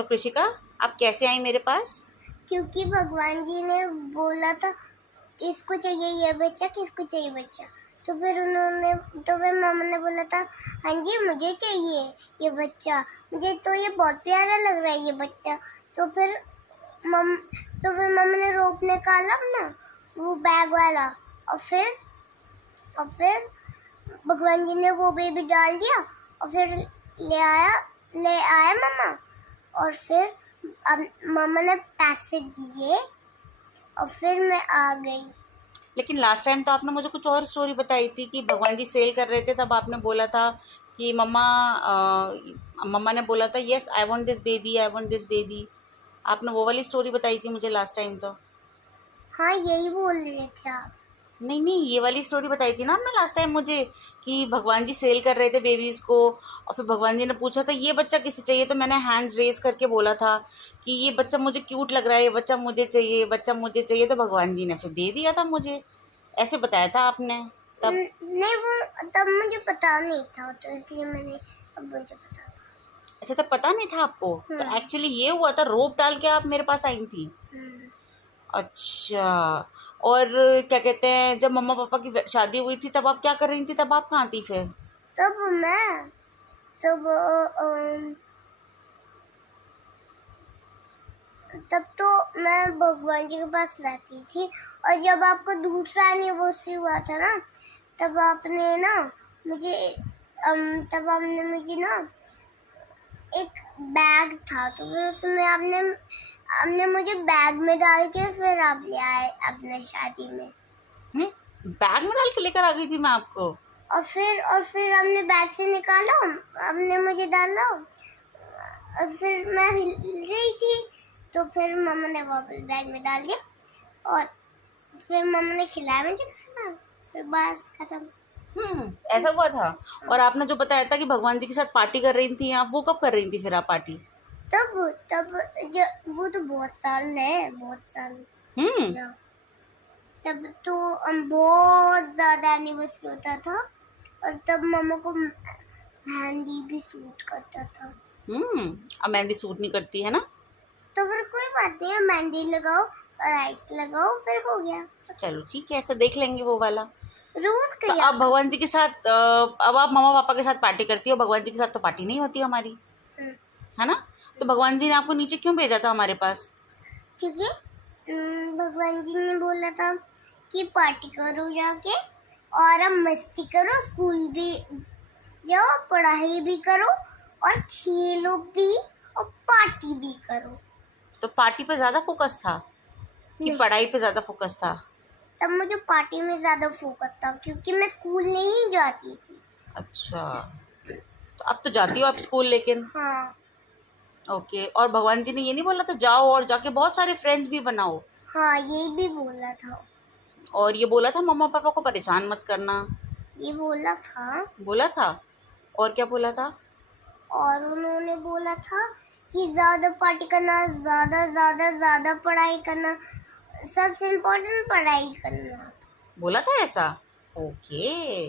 तो कृषिका, आप कैसे आई मेरे पास? क्योंकि भगवान जी ने बोला था किसको चाहिए ये बच्चा, किसको चाहिए बच्चा। तो फिर मामा ने बोला था हाँ जी मुझे चाहिए ये बच्चा, मुझे तो ये बहुत प्यारा लग रहा है ये बच्चा। तो फिर मम तो फिर मम्मा ने रोप निकाला ना वो बैग वाला, और फिर भगवान जी ने वो बेबी डाल दिया, और फिर ले आया मामा। और फिर अब मामा ने पैसे दिए और फिर मैं आ गई। लेकिन लास्ट टाइम तो आपने मुझे कुछ और स्टोरी बताई थी कि भगवान जी सेल कर रहे थे, तब आपने बोला था कि मम्मा ने बोला था yes I want this baby, I want this baby. आपने वो वाली स्टोरी बताई थी मुझे लास्ट टाइम तो। हाँ यही बोल रहे थे आप। नहीं नहीं, ये वाली स्टोरी बताई थी ना आपने लास्ट टाइम मुझे कि भगवान जी सेल कर रहे थे बेबीज़ को, और फिर भगवान जी ने पूछा था ये बच्चा किसे चाहिए, तो मैंने हैंड्स रेज करके बोला था कि ये बच्चा मुझे क्यूट लग रहा है, ये बच्चा मुझे चाहिए, ये बच्चा मुझे चाहिए, तो भगवान जी ने फिर दे दिया था मुझे। ऐसे बताया था आपने तब। नहीं वो तब मुझे पता नहीं था, तो इसलिए मैंने अब मुझे पता था। अच्छा, तब पता नहीं था आपको? तो एक्चुअली ये हुआ था, रोप डाल के आप मेरे पास आई थी। अच्छा। और क्या कहते हैं, जब मम्मा पापा की शादी हुई थी तब आप क्या कर रही थी, तब आप कहाँ थी फिर? तब तो मैं भगवान जी के पास रहती थी। और जब आपको दूसरा एनिवर्सरी हुआ था ना, तब आपने ना मुझे तब आपने मुझे ना एक बैग था, तो फिर उसमें आपने मुझे बैग में डाल के फिर आप ले आए अपने शादी में। बैग में डाल के लेकर आ गई थी मैं आपको? और फिर हमने बैग से निकाला, हमने मुझे डाला, और फिर मैं हिल रही थी, तो फिर मम्मा ने वापस बैग में डाल दिया, और फिर मम्मा ने खिलाया मुझे खाना, फिर बस खत्म। ऐसा हुआ था। और आपने जो बताया था कि भगवान जी के साथ पार्टी कर रही थी आप, वो कब कर रही थी फिर आप पार्टी? तब तब वो तो बहुत साल है, बहुत साल। तब तो बहुत ज्यादा एनिवर्सरी होता था, और तब मम्मा को मेहंदी भी सूट करता था। अब मेहंदी सूट नहीं करती है ना? तो फिर कोई बात नहीं है, मेहंदी लगाओ और आइस लगाओ, फिर हो गया। चलो ठीक है, ऐसा देख लेंगे वो वाला। रोज तो किया। अब भगवान जी के साथ अब आप मम्मा पापा के साथ पार्टी करती हो, भगवान जी के साथ तो पार्टी नहीं होती हमारी, है ना? तो भगवान जी ने आपको नीचे क्यों भेजा था हमारे पास? क्योंकि भगवान जी ने बोला था कि पार्टी करो जाके, और अब मस्ती करो, स्कूल भी जाओ, पढ़ाई भी करो, और खेलो भी, और पार्टी भी करो। तो पार्टी पे ज़्यादा फोकस था कि पढ़ाई पे ज़्यादा फोकस था? तब मुझे पार्टी में ज़्यादा फोकस था, क्योंकि मैं स्कूल नहीं जाती थी। अच्छा, तो अब तो जाती हो आप स्कूल लेकिन? हाँ। ओके। और भगवान जी ने ये नहीं बोला था जाओ और जाके बहुत सारे फ्रेंड्स भी बनाओ? हाँ यही भी बोला था। और ये बोला था मम्मा पापा को परेशान मत करना? ये बोला था। बोला था। और क्या बोला था? और उन्होंने बोला था कि ज़्यादा पार्टी करना, ज़्यादा ज़्यादा ज़्यादा पढ़ाई करना, सबसे इम्पोर्टेंट पढ़ाई करना। बोला था ऐसा? ओके।